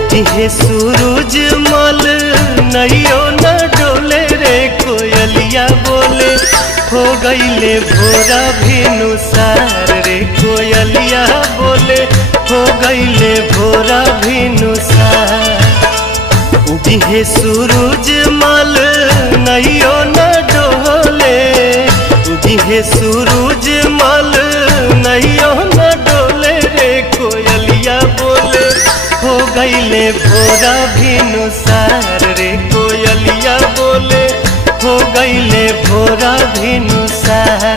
उगिहे सूरज मल नैयो न डोले रे कोयलिया बोले हो गईले भोरा भिनुसार रे कोयलिया बोले हो गईले भोरा भिनुसार। उगिहे सूरज मल नैयो न डोले उगिहे सूरज मल नैयो न डोले रे कोयलिया बोले हो गईले भोरा भिनुसार रे कोयलिया बोले हो गईले भोरा भिनुसार।